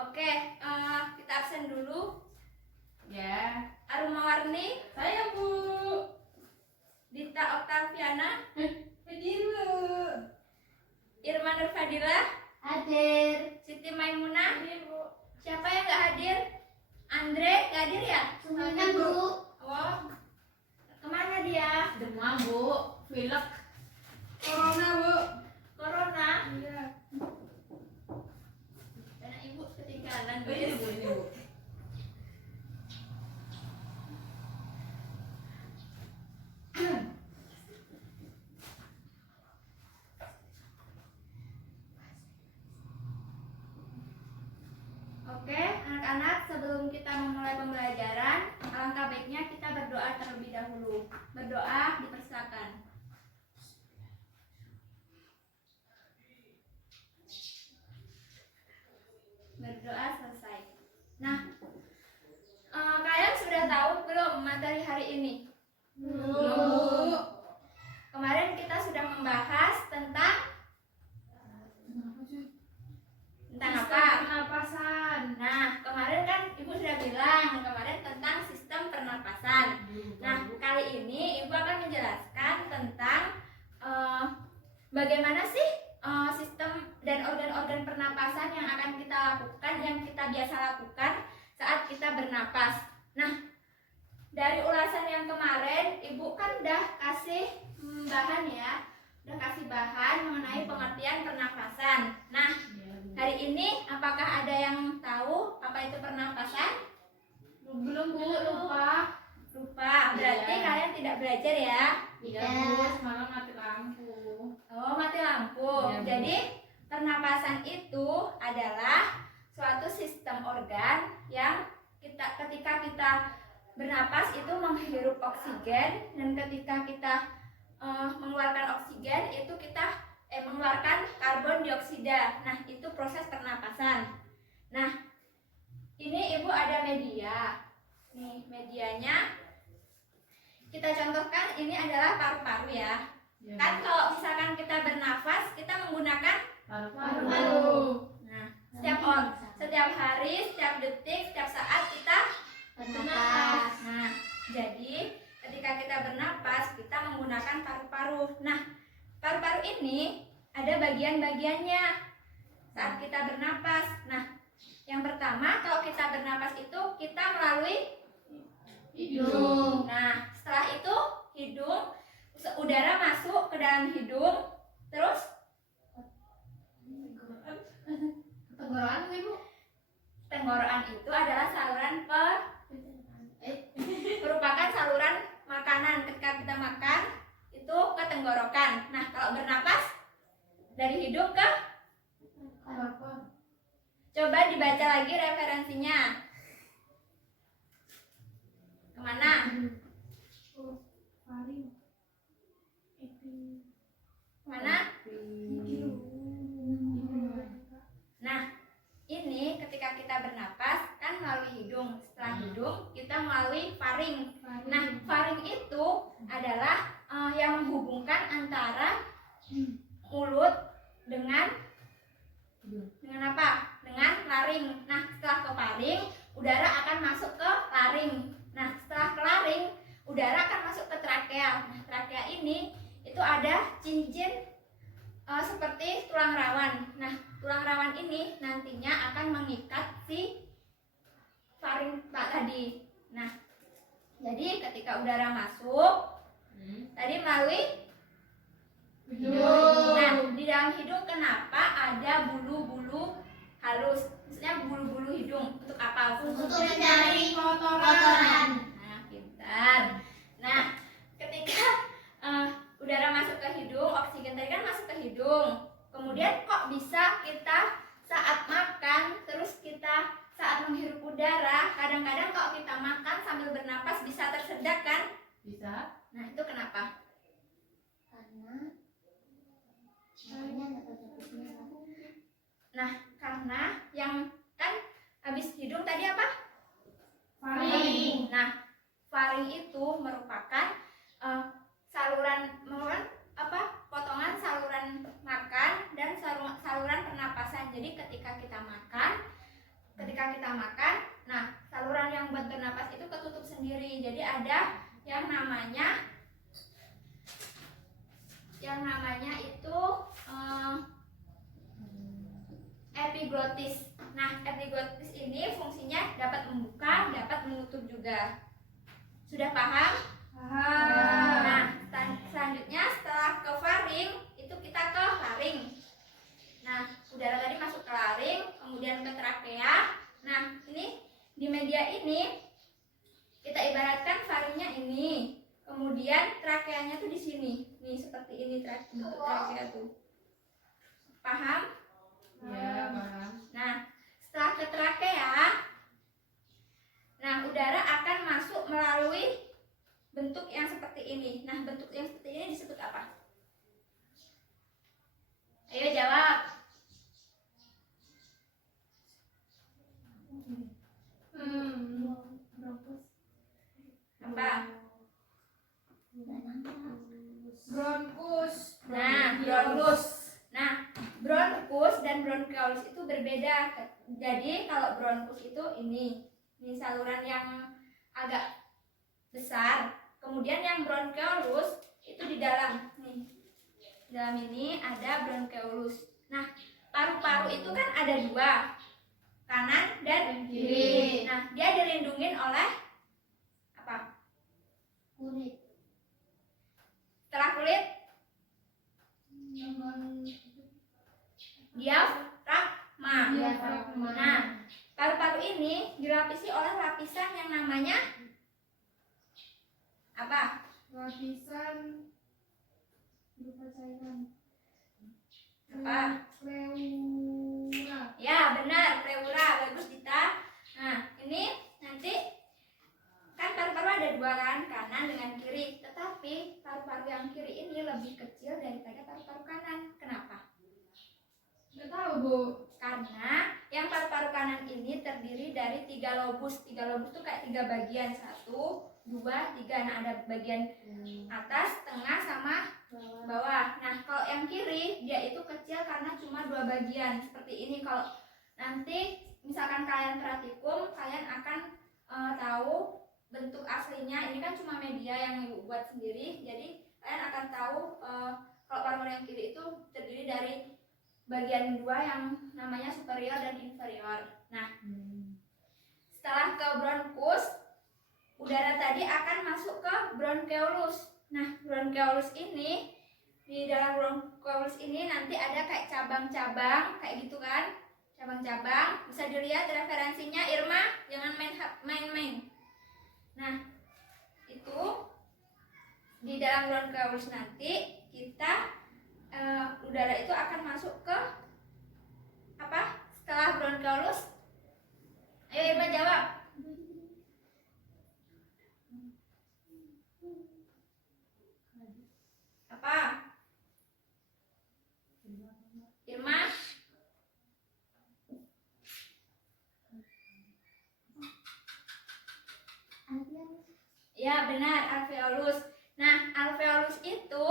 Oke, kita absen dulu. Ya. Arumawarni, Saya Bu. Dita Oktaviana, Hadir Bu. Irma Nur Fadila, Hadir. Siti Maimunah. Hadir Bu. Siapa yang nggak hadir? Andre nggak hadir ya? Semuanya Bu. Oh, kemana dia? Demam Bu. Pilek. Corona Bu. Corona. Iya. Anak ibu ketinggalan Oh, ini Bu, ini Bu. Oke, anak-anak, sebelum kita memulai pembelajaran, alangkah baiknya kita berdoa terlebih dahulu. Berdoa, dipersilakan. Berdoa selesai. Nah, kalian sudah tahu belum materi hari ini? Bu. Kemarin kita sudah membahas tentang apa? Pernapasan. Nah, kemarin kan Ibu sudah bilang kemarin tentang sistem pernapasan. Nah, kali ini Ibu akan menjelaskan tentang bagaimana sih sistem dan organ-organ pernapasan yang akan kita lakukan, yang kita biasa lakukan saat kita bernapas. Nah, dari ulasan yang kemarin Ibu kan udah kasih bahan ya, udah kasih bahan mengenai pengertian pernapasan. Nah, hari ini apakah ada yang tahu apa itu pernapasan? Belum Bu, lupa. Lupa, berarti Iya. kalian tidak belajar ya? Iya Bu, semalam mati lampu. Oh, mati lampu. Iya, Bu. Jadi pernapasan itu adalah suatu sistem organ yang ketika kita bernapas itu menghirup oksigen, dan ketika kita mengeluarkan oksigen itu kita mengeluarkan karbon dioksida. Nah, itu proses pernapasan. Nah, ini Ibu ada media. Nih, medianya kita contohkan, ini adalah paru-paru ya. Ya, Kan kalau misalkan kita bernafas, kita menggunakan paru-paru. nah, setiap hari, setiap detik, setiap saat kita Bernapas. Nah, jadi ketika kita bernapas, kita menggunakan paru-paru. Nah, paru-paru ini ada bagian-bagiannya saat kita bernapas. Nah, yang pertama kalau kita bernapas itu kita melalui Hidung. Nah, setelah itu hidung, udara masuk ke dalam hidung, terus Tenggorokan Ibu. tenggorokan itu adalah saluran merupakan saluran makanan. Ketika kita makan itu ke tenggorokan. Nah, kalau bernapas dari hidung ke Apa? coba dibaca lagi referensinya. Kemana? Kemana? Nah, ini ketika kita bernapas kan melalui hidung. Setelah hidung kita melalui faring. Nah, faring itu adalah yang menghubungkan antara mulut dengan apa? Dengan laring. Nah, setelah ke faring, udara akan masuk ke laring. Nah, setelah ke laring, udara akan masuk ke trakea. Nah, trakea ini itu ada cincin seperti tulang rawan. Nah, tulang rawan ini nantinya akan mengikat si faring tadi. Nah, jadi ketika udara masuk tadi melalui Hidung. Nah, di dalam hidung kenapa ada bulu-bulu halus? Maksudnya bulu-bulu hidung untuk apa? Untuk mencari Kotoran. kotoran. Nah, pintar. Nah, ketika udara masuk ke hidung, oksigen tadi kan masuk ke hidung. Kemudian kok bisa kita saat makan, terus kita saat menghirup udara, kadang-kadang kalau kita makan sambil bernapas bisa tersedak kan? Bisa. Nah, itu kenapa? Nah, karena yang kan habis hidung tadi apa? Faring. Nah, faring itu merupakan saluran potongan saluran makan dan saluran pernapasan. Jadi ketika kita makan, ada yang namanya itu epiglotis. Nah, epiglotis ini fungsinya dapat membuka, dapat menutup juga. Sudah paham? Paham. Nah, selanjutnya setelah ke faring, itu kita ke laring. Nah, udara tadi masuk ke laring, kemudian ke trakea. Nah, ini di media ini kita ibaratkan faringnya ini, kemudian trakeanya tuh di sini. Nih, seperti ini bentuk trakea tuh. Paham? Ya, paham. Nah, setelah ke trakea, nah udara akan masuk melalui bentuk yang seperti ini. Nah, bentuk yang seperti ini disebut apa? Ayo jawab. Apa? Bronkus. Nah, bronkus. Nah, bronkus dan bronkiolus itu berbeda. Jadi kalau bronkus itu ini saluran yang agak besar. Kemudian yang bronkiolus itu di dalam nih. Di dalam ini ada bronkiolus. Nah, paru-paru itu kan ada dua, kanan dan Kiri. Nah, dia dilindungin oleh apa? Kulit. Setelah kulit, diafragma. Diafragma. Nah, paru-paru ini dilapisi oleh lapisan yang namanya apa? Lapisan lupa cairan. Apa? Pleura. Ya, benar, pleura. Bagus, Dita. Nah, ini nanti kan paru-paru ada dua kan, kanan dengan kiri. Tetapi paru-paru yang kiri ini lebih kecil daripada paru-paru kanan. Kenapa? Nggak tahu, Bu. Karena yang paru-paru kanan ini terdiri dari 3 lobus. 3 lobus itu kayak 3 bagian. 1, 2, 3. Nah, ada bagian atas, tengah, sama bawah. Nah, kalau yang kiri dia itu kecil karena cuma 2 bagian. Seperti ini. Kalau nanti misalkan kalian praktikum, kalian akan tahu bentuk aslinya. Ini kan cuma media yang ibu buat sendiri. Jadi kalian akan tahu kalau paru-paru yang kiri itu terdiri dari bagian 2 yang namanya superior dan inferior. Nah, setelah ke bronkus, udara tadi akan masuk ke bronkeolus. Nah, bronkeolus ini, di dalam bronkeolus ini nanti ada kayak cabang-cabang, kayak gitu kan? Cabang-cabang, bisa dilihat referensinya. Irma, jangan main-main. Nah, itu di dalam bronkeolus nanti kita udara itu akan masuk ke apa? Setelah bronkeolus, ayo Irma jawab. Apa? Irma? Ya, benar, alveolus. Nah, alveolus itu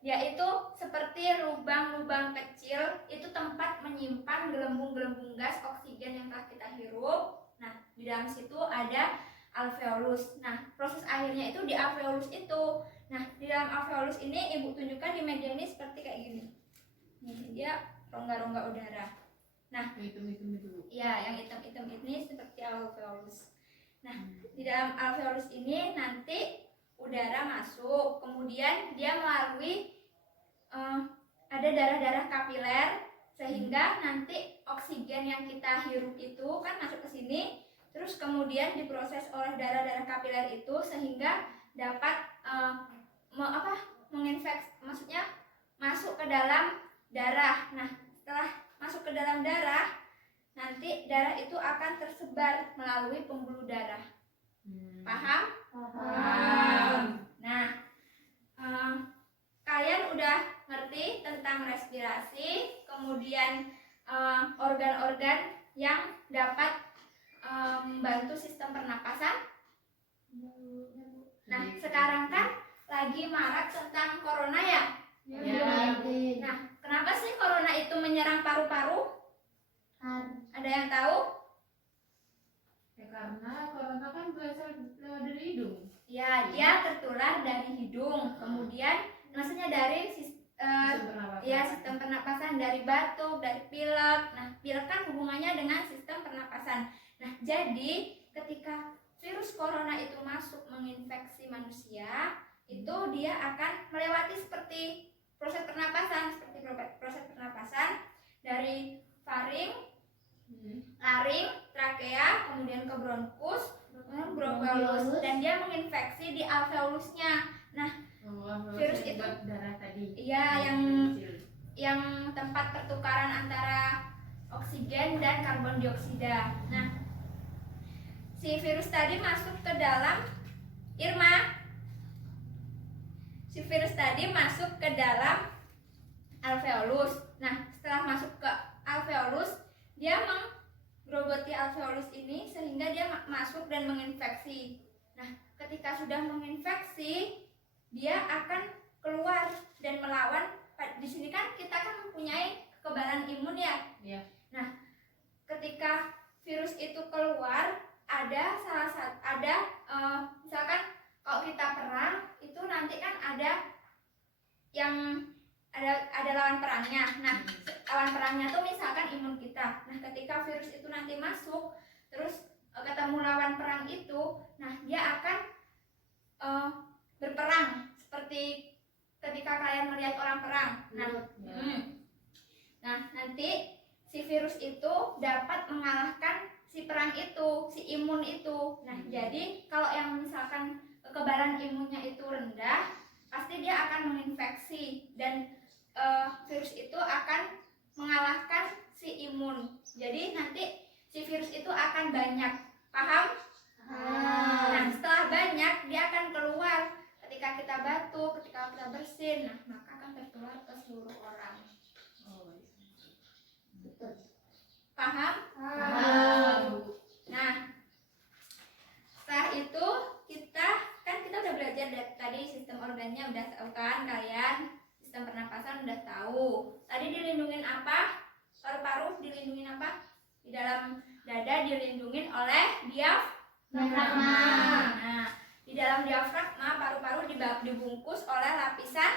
yaitu seperti lubang-lubang kecil, itu tempat menyimpan gelembung-gelembung gas oksigen yang telah kita hirup. Nah, di dalam situ ada alveolus. Nah, proses akhirnya itu di alveolus itu. Nah, di dalam alveolus ini ibu tunjukkan di media ini seperti kayak gini. Nih, dia rongga-rongga udara. Nah, Hitam-hitam itu. ya, yang hitam-hitam ini seperti alveolus. Nah, di dalam alveolus ini nanti udara masuk, kemudian dia melalui ada darah-darah kapiler, sehingga nanti oksigen yang kita hirup itu kan masuk ke sini, terus kemudian diproses oleh darah-darah kapiler itu sehingga dapat menginfeksi, maksudnya masuk ke dalam darah. Nah, setelah masuk ke dalam darah, nanti darah itu akan tersebar melalui pembuluh darah. Paham? Paham. Nah, kalian udah ngerti tentang respirasi, kemudian organ-organ yang dapat membantu sistem pernapasan. Nah, sekarang kan lagi marak tentang corona ya. Ya. Nah, kenapa sih corona itu menyerang paru-paru? Ada yang tahu? Ya, karena corona kan berasal dari hidung. Ya, dia tertular dari hidung, kemudian maksudnya dari sistem pernapasan, dari batuk, dari pilek. Nah, pilek kan hubungannya dengan sistem pernapasan. Nah, jadi ketika virus corona itu masuk menginfeksi manusia, itu dia akan melewati seperti proses pernapasan dari faring, laring, trakea, kemudian ke bronkus, bronkiolus, dan dia menginfeksi di alveolusnya. Nah, virus itu darah tadi. iya, yang tempat pertukaran antara oksigen dan karbon dioksida. Nah, si virus tadi masuk ke dalam Irma. Si virus tadi masuk ke dalam alveolus. Nah, setelah masuk ke alveolus, dia menggerogoti alveolus ini sehingga dia masuk dan menginfeksi. Nah, ketika sudah menginfeksi, dia akan keluar dan melawan. Di sini kan kita kan mempunyai kekebalan imun ya. Iya. Nah, ketika virus itu keluar, misalkan kalau kita perang itu nanti kan ada lawan perangnya. Nah, lawan perangnya tuh misalkan imun kita. Nah, ketika virus itu nanti masuk terus ketemu lawan perang itu, nah dia akan berperang seperti ketika kalian melihat orang perang. Nah, nanti si virus itu dapat mengalahkan si perang itu, si imun itu. Nah, jadi kalau yang misalkan kekebalan imunnya itu rendah, pasti dia akan menginfeksi dan virus itu akan mengalahkan si imun. Jadi nanti si virus itu akan banyak. Paham? Nah, setelah banyak dia akan keluar ketika kita batuk, ketika kita bersin. Nah, maka akan tertular ke seluruh orang. Paham? Nah, setelah itu kita udah belajar dari tadi sistem organnya udah tahu kan kalian, sistem pernapasan udah tahu. Tadi dilindungin apa? Paru-paru dilindungin apa? Di dalam dada dilindungin oleh diafragma. Nah, di dalam diafragma paru-paru dibungkus oleh lapisan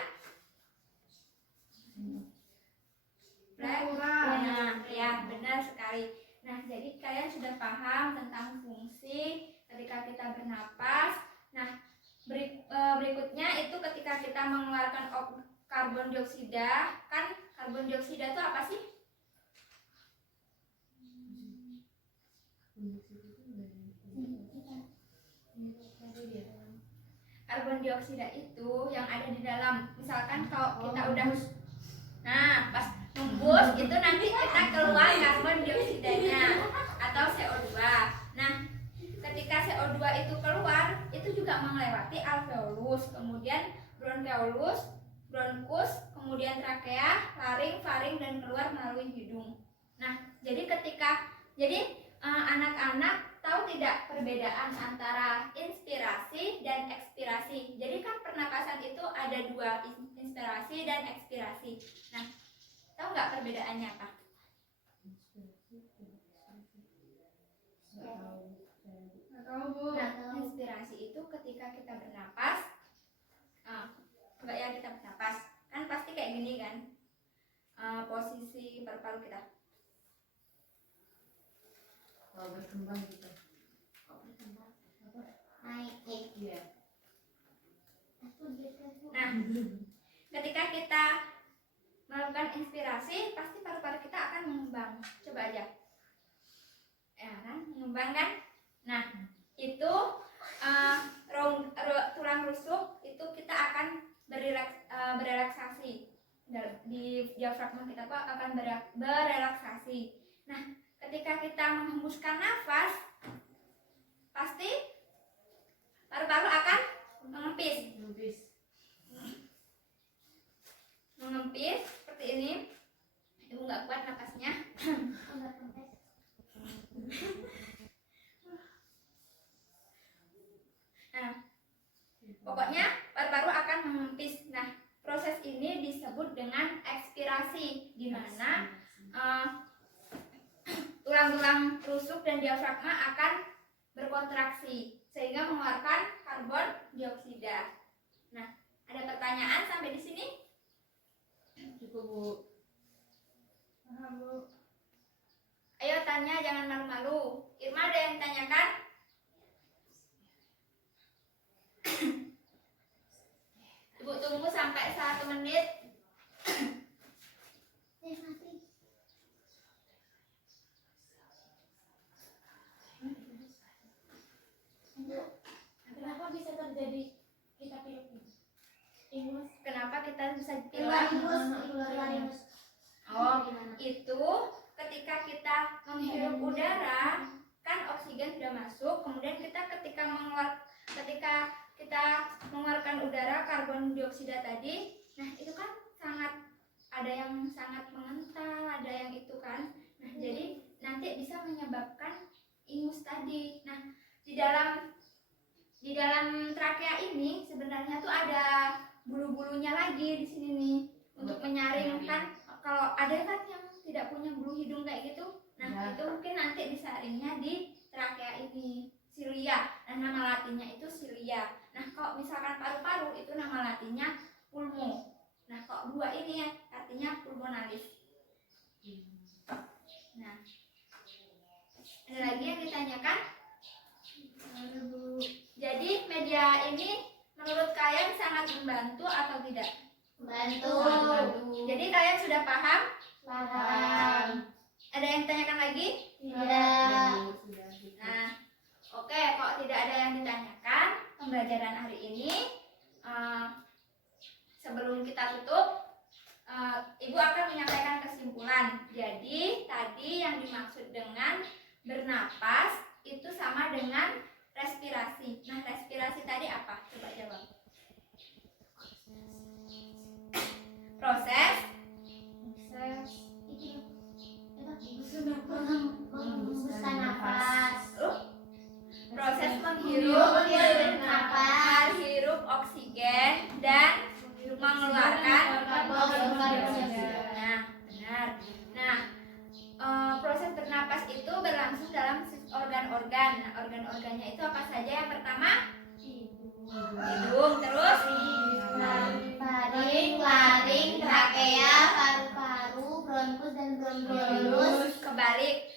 pleura. Nah, ya benar sekali. Nah, jadi kalian sudah paham tentang fungsi ketika kita bernapas. Nah, berikutnya itu ketika kita mengeluarkan karbon dioksida. Kan karbon dioksida itu apa sih? Karbon dioksida itu yang ada di dalam. Misalkan kalau kita udah pas hembus itu nanti kita keluar karbon dioksidanya atau CO2. Nah, ketika CO2 itu keluar, itu juga melewati alveolus, kemudian bronkiolus, bronkus, kemudian trakea, laring, faring, dan keluar melalui hidung. Nah, jadi anak-anak tahu tidak perbedaan antara inspirasi dan ekspirasi? Jadi kan pernapasan itu ada dua, inspirasi dan ekspirasi. Nah, tahu nggak perbedaannya apa? Nah, inspirasi itu ketika kita bernapas, coba ya kita bernapas, kan pasti kayak gini kan, posisi paru-paru kita. Berkembang gitu. Naik. Iya. Nah, ketika kita melakukan inspirasi, pasti paru-paru kita akan mengembang. Coba aja, ya kan, mengembang kan? Nah, itu tulang rusuk itu kita akan berelaksasi di diafragma kita akan berelaksasi. Nah, ketika kita menghembuskan nafas, pasti paru-paru akan mengempis seperti ini. Ibu nggak kuat nafasnya. Nah, pokoknya paru-paru akan mengempis. Nah, proses ini disebut dengan ekspirasi, di mana tulang-tulang rusuk dan diafragma akan berkontraksi sehingga mengeluarkan karbon dioksida. Nah, ada pertanyaan sampai di sini? Cukup, Bu. Paham, Bu. Ayo tanya, jangan malu-malu. Irma ada yang tanyakan? Ibu tunggu sampai 1 menit. Mati. Kenapa bisa terjadi kita pilih ingus? Kenapa kita bisa Ilarimus, pilih? ilarimus. Oh, itu ketika kita menghirup udara, kan oksigen sudah masuk, kemudian ketika kita mengeluarkan udara karbon dioksida tadi, nah itu kan ada yang sangat mengental, ada yang itu kan. Nah, jadi nanti bisa menyebabkan ingus tadi. Nah, di dalam trakea ini sebenarnya tuh ada bulu-bulunya lagi di sini nih untuk menyaring kan. Kalau ada kan yang tidak punya bulu hidung kayak gitu, nah Ya. itu mungkin nanti disaringnya di trakea ini, silia. Nah, nama latinnya itu silia. Nah, kalau misalkan paru-paru itu nama latinnya pulmo. Nah, kok dua ini ya artinya pulmonalis. Nah, ada lagi yang ditanyakan? Jadi media ini menurut kalian sangat membantu atau tidak? Bantu. Jadi kalian sudah paham? Paham. Ada yang ditanyakan lagi? Tidak. Sudah. Nah, oke, kok tidak ada yang ditanyakan pembelajaran hari ini, sebelum kita tutup, Ibu akan menyampaikan kesimpulan. Jadi tadi yang dimaksud dengan bernapas itu sama dengan respirasi. Nah, respirasi tadi apa? Coba jawab. Proses Menghembuskan nafas. proses menghirup oksigen dan mengeluarkan Karbon dioksida. Nah, benar. Nah, proses bernapas itu berlangsung dalam organ-organ. Nah, organ-organnya itu apa saja? Yang pertama, hidung, terus Faring, laring, trakea, paru-paru, bronkus dan bronkiolus. kebalik.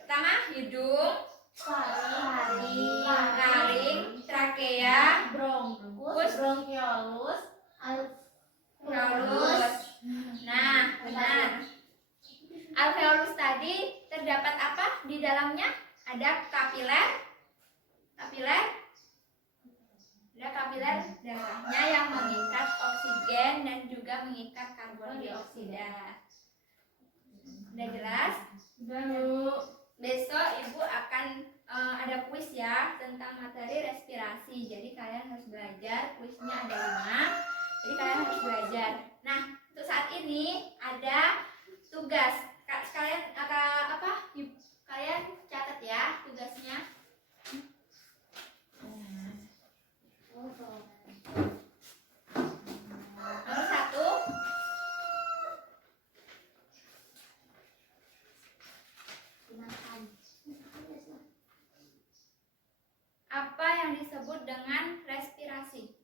Pertama, hidung, Faring, laring, trakea, bronkus, bronkiolus, alveolus. Nah, benar. Alveolus tadi terdapat apa di dalamnya? Ada kapiler, ada kapiler darahnya yang mengikat oksigen dan juga mengikat karbon dioksida. Udah jelas? Besok Ibu akan ada kuis ya tentang materi respirasi. Jadi kalian harus belajar. Kuisnya ada 5. Jadi kalian harus belajar. Nah, untuk saat ini ada tugas. Kalian kalian catat ya tugasnya. Nomor 1, apa yang disebut dengan respirasi?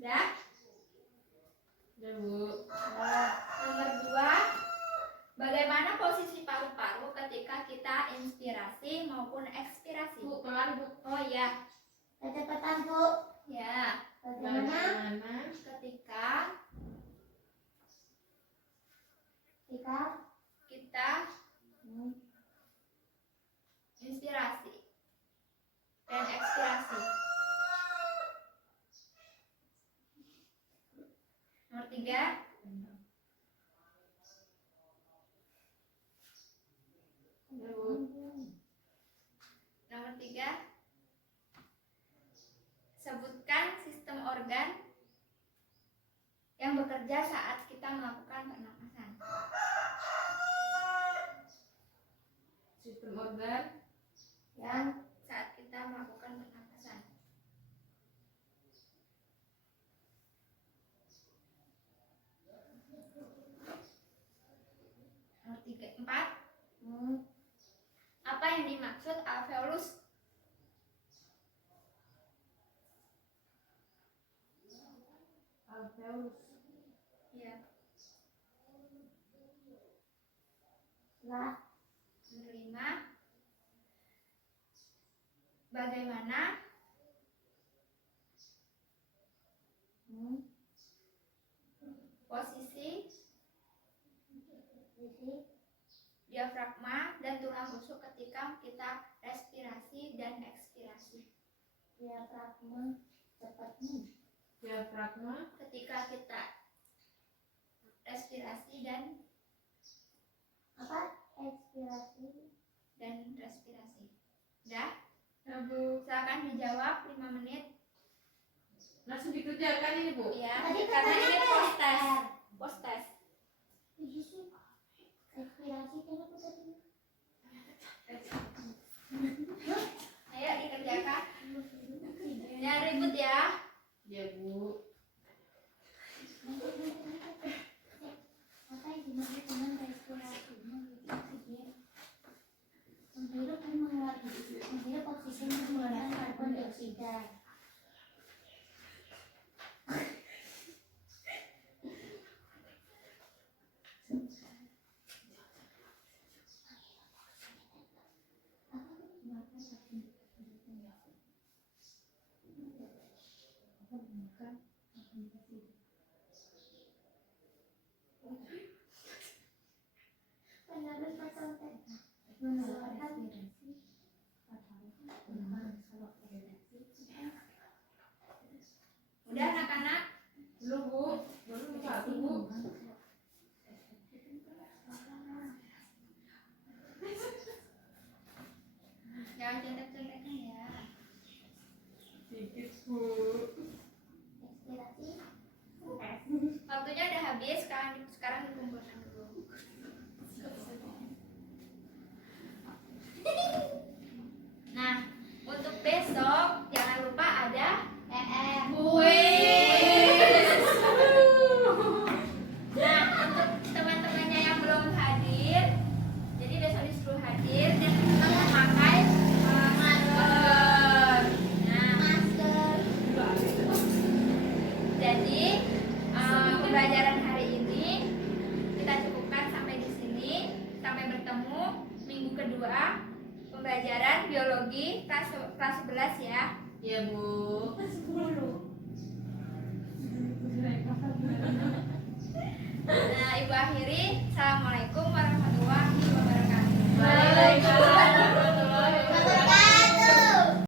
Udah? Bu. Nomor 2, bagaimana posisi paru-paru ketika kita inspirasi maupun ekspirasi? Bu, pelan, Bu. Oh iya, Kecepatan, Bu. ya. Bagaimana Ketika kita inspirasi dan ekspirasi. Nomor 3, nomor 3, sebutkan sistem organ yang bekerja saat kita melakukan pernapasan. Sistem organ Yang saat kita melakukan pernapasan. 4. Apa yang dimaksud alveolus? Alveolus. Ya. Lah. Nomor 5. Bagaimana posisi diafragma dan tulang rusuk ketika kita respirasi dan ekspirasi? Diafragma cepatnya. Diafragma. Ketika kita respirasi dan Apa? Ekspirasi. respirasi. Udah? Ya Bu. Silakan dijawab 5 menit. Langsung dikerjakan ini Bu. Ya, Tadi karena katanya ini post test. R. Post test. Iya sih. Ekspirasi kenapa tadi? Ayo dikerjakan. Jangan ribut ya. Ya Bu. Apa yang dimaksud dengan respirasi? Menghirup oksigen dan mengeluarkan karbon dioksida. Udah anak-anak? Belum Bu. Belum satu Bu. Jangan contek-contekan ya. Sedikit Bu. Waktunya udah habis, sekarang dikumpulkan dulu. Nah, untuk besok jangan lupa ada kuis. Nah, untuk teman-temannya yang belum hadir, jadi besok disuruh hadir dan memakai masker. Nah, jadi pembelajaran hari ini kita cukupkan sampai di sini. Sampai bertemu minggu kedua pembelajaran biologi kelas 11 ya. Ya Bu. Nah, Ibu akhiri. Assalamualaikum warahmatullahi wabarakatuh. Waalaikumsalam.